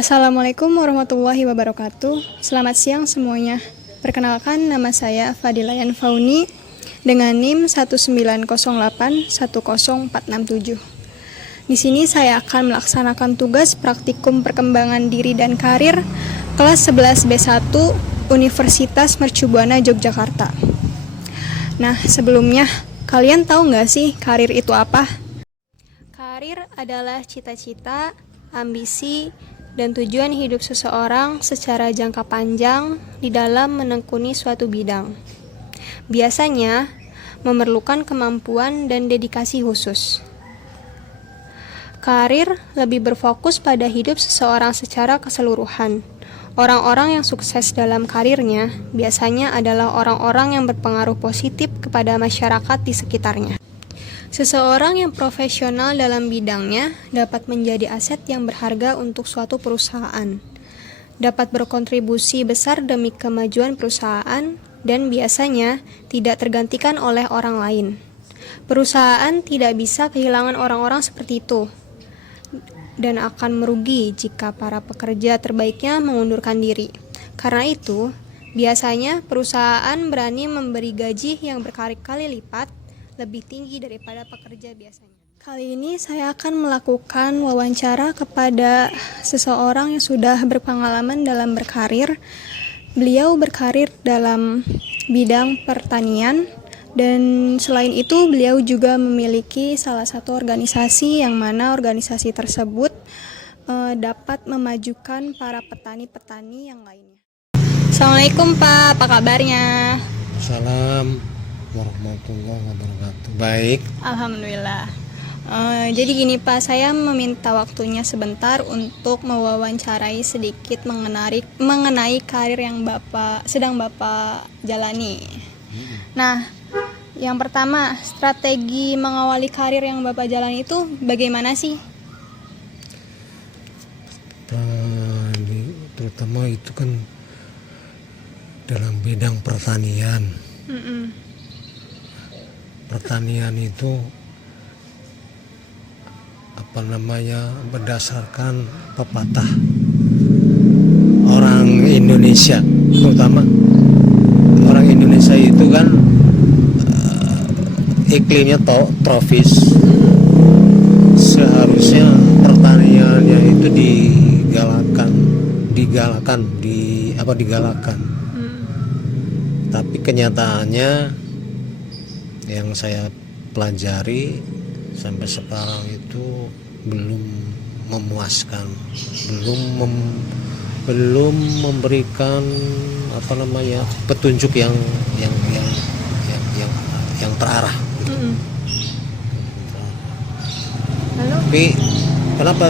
Assalamualaikum warahmatullahi wabarakatuh. Selamat siang semuanya. Perkenalkan, nama saya Fadilayan Fauni dengan NIM 190810467. Di sini saya akan melaksanakan tugas praktikum perkembangan diri dan karir kelas 11 B1 Universitas Mercubuana Yogyakarta. Nah, sebelumnya kalian tahu nggak sih karir itu apa? Karir adalah cita-cita, ambisi, dan tujuan hidup seseorang secara jangka panjang di dalam menekuni suatu bidang. Biasanya memerlukan kemampuan dan dedikasi khusus. Karir lebih berfokus pada hidup seseorang secara keseluruhan. Orang-orang yang sukses dalam karirnya biasanya adalah orang-orang yang berpengaruh positif kepada masyarakat di sekitarnya. Seseorang yang profesional dalam bidangnya dapat menjadi aset yang berharga untuk suatu perusahaan, dapat berkontribusi besar demi kemajuan perusahaan, dan biasanya tidak tergantikan oleh orang lain. Perusahaan tidak bisa kehilangan orang-orang seperti itu, dan akan merugi jika para pekerja terbaiknya mengundurkan diri. Karena itu, biasanya perusahaan berani memberi gaji yang berkali-kali lipat lebih tinggi daripada pekerja biasanya. Kali ini saya akan melakukan wawancara kepada seseorang yang sudah berpengalaman dalam berkarir. Beliau berkarir dalam bidang pertanian, dan selain itu beliau juga memiliki salah satu organisasi yang mana organisasi tersebut dapat memajukan para petani-petani yang lainnya. Assalamualaikum Pak, apa kabarnya? Salam warahmatullahi wabarakatuh. Baik. Alhamdulillah. Jadi gini Pak, saya meminta waktunya sebentar untuk mewawancarai sedikit mengenai karir yang sedang Bapak jalani. Nah, yang pertama, strategi mengawali karir yang Bapak jalani itu bagaimana sih? Terutama itu kan dalam bidang pertanian. Pertanian itu berdasarkan pepatah orang Indonesia, terutama orang Indonesia itu kan iklimnya tropis. Seharusnya pertaniannya itu digalakan. Tapi kenyataannya yang saya pelajari sampai sekarang itu belum memuaskan, belum memberikan petunjuk yang terarah. Tapi kenapa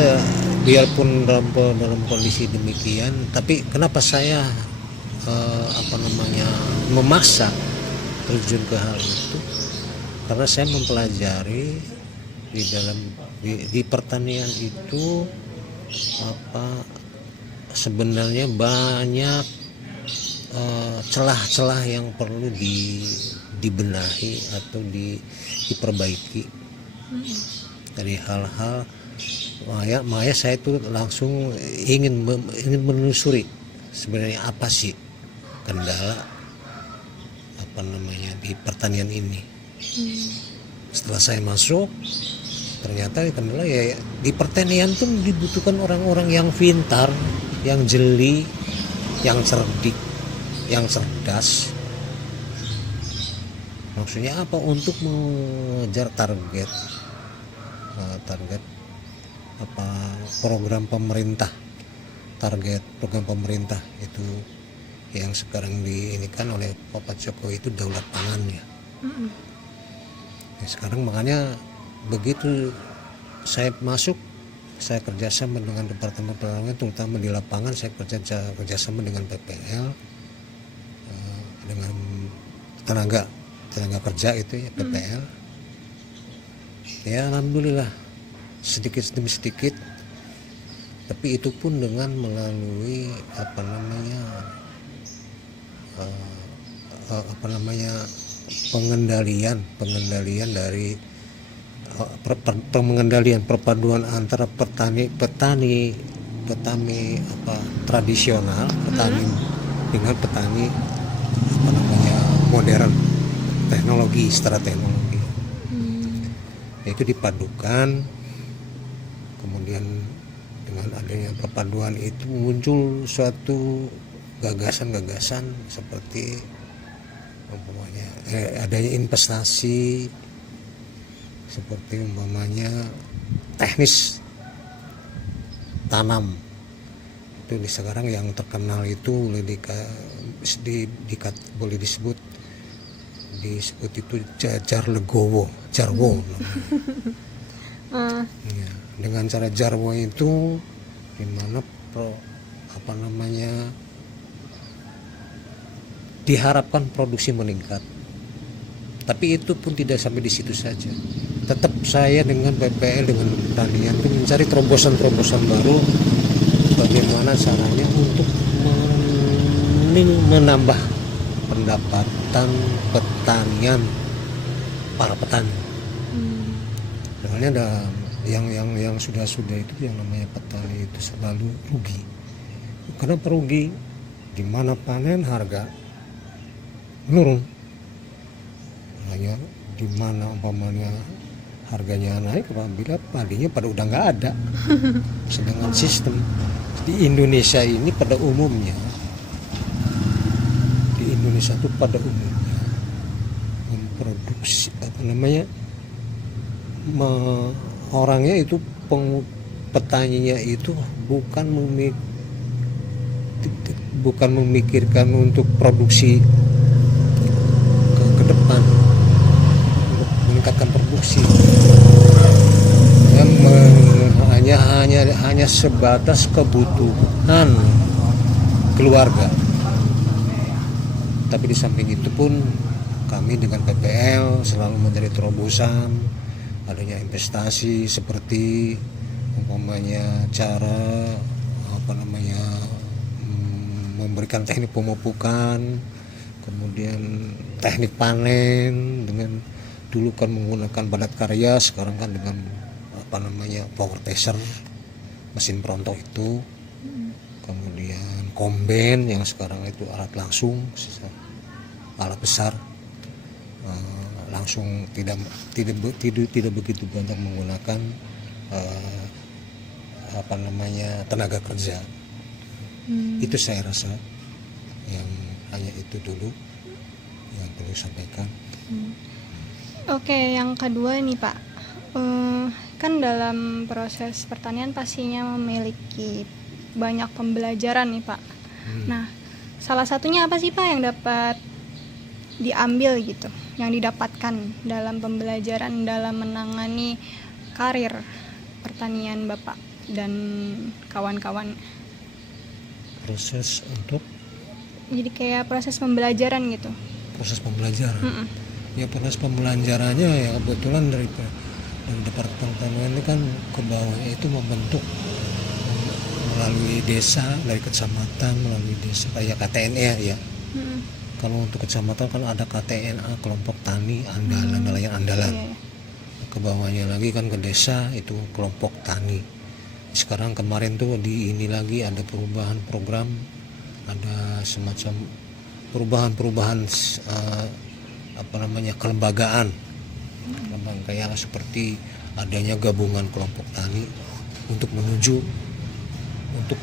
biarpun dalam kondisi demikian, tapi kenapa saya memaksa terjun ke hal itu? Karena saya mempelajari di pertanian itu sebenarnya banyak celah-celah yang perlu dibenahi atau diperbaiki. Dari hal-hal makanya saya itu langsung ingin menelusuri sebenarnya apa sih kendala di pertanian ini. Setelah saya masuk, ternyata kendala di pertanian tuh dibutuhkan orang-orang yang pintar, yang jeli, yang cerdik, yang cerdas. Maksudnya apa? Untuk mengejar target program pemerintah itu yang sekarang diinikan oleh Bapak Jokowi itu daulat pangan ya. Sekarang makanya begitu saya masuk, saya kerjasama dengan Departemen Pertanian, terutama di lapangan saya kerjasama dengan PPL, dengan tenaga kerja itu ya, PPL. Ya alhamdulillah sedikit demi sedikit, tapi itu pun dengan melalui pengendalian dari pengendalian perpaduan antara petani petani tradisional, petani dengan petani modern, secara teknologi. Itu dipadukan, kemudian dengan adanya perpaduan itu muncul suatu gagasan-gagasan seperti adanya investasi, seperti teknis tanam. Itu sekarang yang terkenal itu boleh disebut itu Jarwo. Ya, dengan cara Jarwo itu dimana diharapkan produksi meningkat. Tapi itu pun tidak sampai di situ saja. Tetap saya dengan PPL, dengan pertanian itu mencari terobosan-terobosan baru bagaimana caranya untuk menambah pendapatan pertanian para petani. Soalnya ada yang sudah itu yang namanya petani itu selalu rugi. Kenapa rugi? Di mana panen harga menurun. Hanya di mana umpamanya harganya naik apabila padinya pada udah nggak ada. Sedangkan sistem di Indonesia ini pada umumnya memproduksi orangnya itu petaninya itu bukan memikirkan untuk produksi ke depan, untuk meningkatkan produksi. Hanya sebatas kebutuhan keluarga. Tapi di samping itu pun kami dengan PPL selalu mencari terobosan, adanya investasi seperti umpamanya cara memberikan teknik pemupukan, kemudian teknik panen dengan dulu kan menggunakan padat karya, sekarang kan dengan power thresher, mesin perontok itu, kemudian komben yang sekarang itu alat langsung, alat besar, langsung tidak begitu banyak menggunakan tenaga kerja. Itu saya rasa yang hanya itu dulu yang perlu sampaikan. Oke, yang kedua nih Pak, kan dalam proses pertanian pastinya memiliki banyak pembelajaran nih Pak. Nah, salah satunya apa sih Pak yang dapat diambil gitu, yang didapatkan dalam pembelajaran dalam menangani karir pertanian Bapak dan kawan-kawan? Proses untuk? Jadi kayak proses pembelajaran gitu. Proses pembelajaran? Ya proses pembelajarannya ya kebetulan dari Departemen Pertanian itu kan ke bawahnya itu membentuk melalui desa, dari kecamatan melalui desa kayak KTNA ya. Kalau untuk kecamatan kan ada KTNA, kelompok tani andalan, nelayan andalan. Ke bawahnya lagi kan ke desa itu kelompok tani. Sekarang kemarin tuh ini lagi ada perubahan program, ada semacam perubahan kelembagaan. Kayak seperti adanya gabungan kelompok tani untuk menuju untuk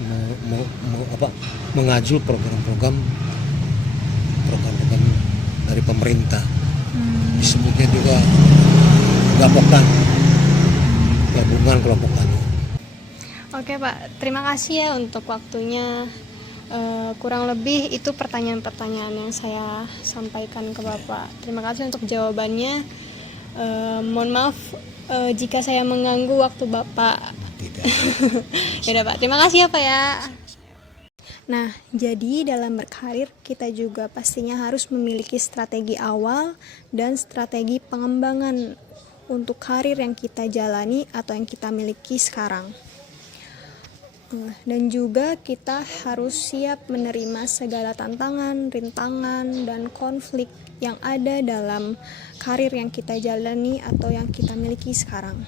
mengaju program-program dari pemerintah. Disebutnya juga gabungan kelompok tani. Oke Pak, terima kasih ya untuk waktunya. Kurang lebih itu pertanyaan-pertanyaan yang saya sampaikan ke Bapak. Terima kasih untuk jawabannya. Mohon maaf jika saya mengganggu waktu Bapak. Tidak. Ya udah Pak, terima kasih ya Pak ya. Nah, jadi dalam berkarir kita juga pastinya harus memiliki strategi awal dan strategi pengembangan untuk karir yang kita jalani atau yang kita miliki sekarang. Dan juga kita harus siap menerima segala tantangan, rintangan, dan konflik yang ada dalam karir yang kita jalani atau yang kita miliki sekarang.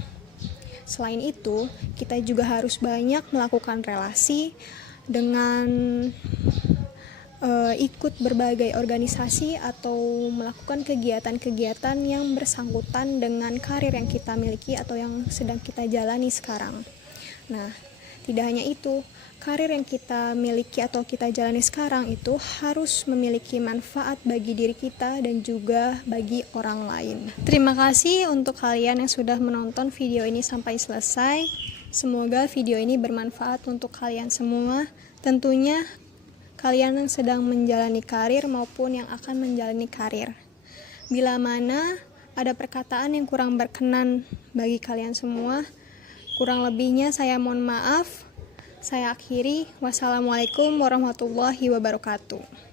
Selain itu, kita juga harus banyak melakukan relasi dengan ikut berbagai organisasi atau melakukan kegiatan-kegiatan yang bersangkutan dengan karir yang kita miliki atau yang sedang kita jalani sekarang. Nah, tidak hanya itu, karir yang kita miliki atau kita jalani sekarang itu harus memiliki manfaat bagi diri kita dan juga bagi orang lain. Terima kasih untuk kalian yang sudah menonton video ini sampai selesai. Semoga video ini bermanfaat untuk kalian semua. Tentunya kalian yang sedang menjalani karir maupun yang akan menjalani karir. Bila mana ada perkataan yang kurang berkenan bagi kalian semua, kurang lebihnya saya mohon maaf. Saya akhiri. Wassalamualaikum warahmatullahi wabarakatuh.